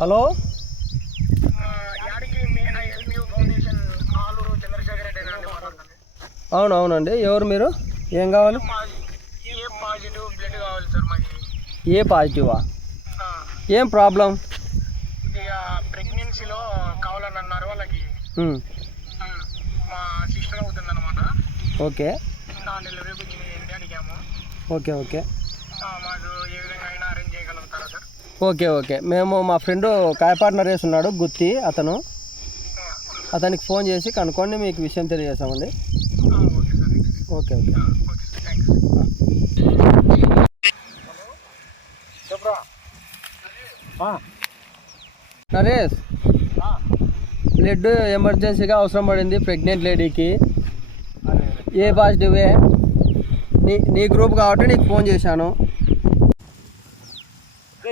Hello, అవునవునండి. ఎవరు మీరు? ఏం కావాలి? ఏ పాజిటివా? ఏం ప్రాబ్లం? ప్రెగ్నెన్సీలో కావాలని అన్నారు వాళ్ళకి. మా సిస్టర్ అవుతుందన్నమాట. ఓకే డెలివరీకి వచ్చింది ఏంటి అడిగాము. ఓకే ఓకే మాకు ఏ విధంగా అయినా అరేంజ్ చేయగలుగుతారా సార్? ఓకే ఓకే మేము మా ఫ్రెండ్ కాయపాటి నరేష్ ఉన్నాడు గుత్తి, అతనికి ఫోన్ చేసి కనుక్కోండి, మీకు విషయం తెలియజేస్తామండి. Okay sir. ఓకే ఓకే చెప్పరా నరేష్, బ్లడ్ ఎమర్జెన్సీగా అవసరం పడింది ప్రెగ్నెంట్ లేడీకి. ఏ పాజిటివే, నీ గ్రూప్ కాబట్టి నీకు ఫోన్ చేశాను.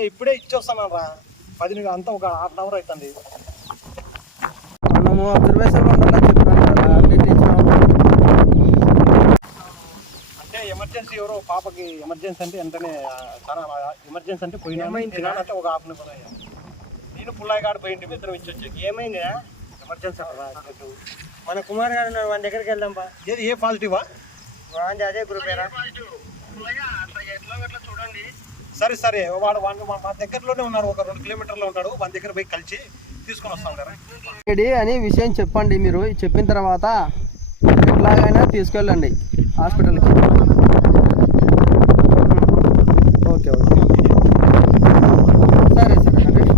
ఇప్పుడే ఇచ్చొస్తాను రా, 10 అంతా ఒక హాఫ్ అవర్ అవుతుంది. మనము అబ్జర్వేషన్లో ఉండాలని చెప్పినాను కదా, అన్నిటి ఇచ్చినాము. అంటే ఎమర్జెన్సీ ఎవరో పాపకి ఎమర్జెన్సీ అంటే వెంటనే చాలా ఎమర్జెన్సీ అంటే పోయినా అంటే ఒక హాఫ్ అన్ అవర్ అయ్యా. నేను పుల్లాయి కాడ పోయింటి, ఇద్దరం ఇచ్చొచ్చు. ఏమైందిరా? ఎమర్జెన్సీ మన కుమార్ గారు ఉన్నారు, మన దగ్గరికి వెళ్దాంపా. ఏది ఏ పాజిటివా? అదే గ్రూప్ చూడండి. సరే సరే, వాడు మా దగ్గరలోనే ఉన్నాడు, ఒక 2 కిలోమీటర్లో ఉంటాడు. వాడి దగ్గర పోయి కలిసి తీసుకొని వస్తాం కదా అని విషయం చెప్పండి. మీరు చెప్పిన తర్వాత ఎట్లాగైనా తీసుకెళ్ళండి హాస్పిటల్కి. ఓకే ఓకే సరే సరే నరేష్.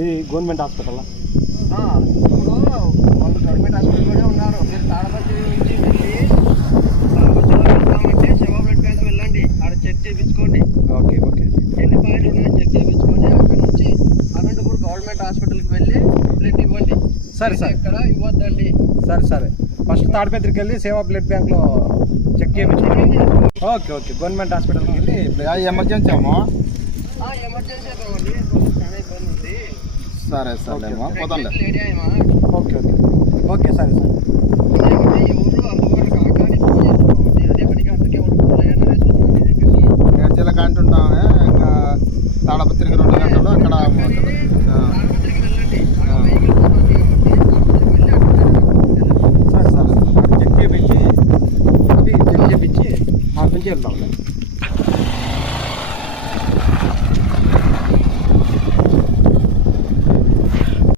ఇది గవర్నమెంట్ హాస్పిటల్. ఇప్పుడు వాళ్ళు గవర్నమెంట్ హాస్పిటల్లోనే ఉన్నారు. మీరు తాడపత్రి నుంచి వెళ్ళి తాడపత్రిలో వెళ్తామంటే శివ బ్లడ్ బ్యాంక్ వెళ్ళండి, ఆడ చెక్ చేయించుకోండి. ఓకే ఓకే ఎన్ని పాయింట్లు ఉన్నాయో చెక్ చేయించుకొని అక్కడ నుంచి అనంతపూర్ గవర్నమెంట్ హాస్పిటల్కి వెళ్ళి బ్లడ్ ఇవ్వండి. సరే సార్, ఎక్కడ ఇవ్వద్దండి. సరే సరే, ఫస్ట్ తాడిపత్రికి వెళ్ళి సేవా బ్లడ్ బ్యాంక్లో చెక్ చేయించుకోండి. ఓకే ఓకే, గవర్నమెంట్ హాస్పిటల్కి వెళ్ళి ఎమర్జెన్సీ అమ్మా. ఎమర్జెన్సీ ఇవ్వండి, చాలా ఇబ్బంది ఉంది. సరే సరే పోతాంలే. లేడీ అయ్యమా. ఓకే ఓకే ఓకే సరే సార్. ఎవరు అందుబాటు కాగానే ఫోన్ చేసుకోండి. అదే పనిగా అందుకే వాళ్ళు నేర్చెల కాంటుంటామే, ఇంకా తాడపత్రికి 2 గంటలు అక్కడ తాడపత్రికి వెళ్ళండి. వెహికల్స్ ఉంది కాబట్టి వెళ్ళి అక్కడ సరే సరే, చెక్ చేయించి అటు నుంచి వెళ్దాం.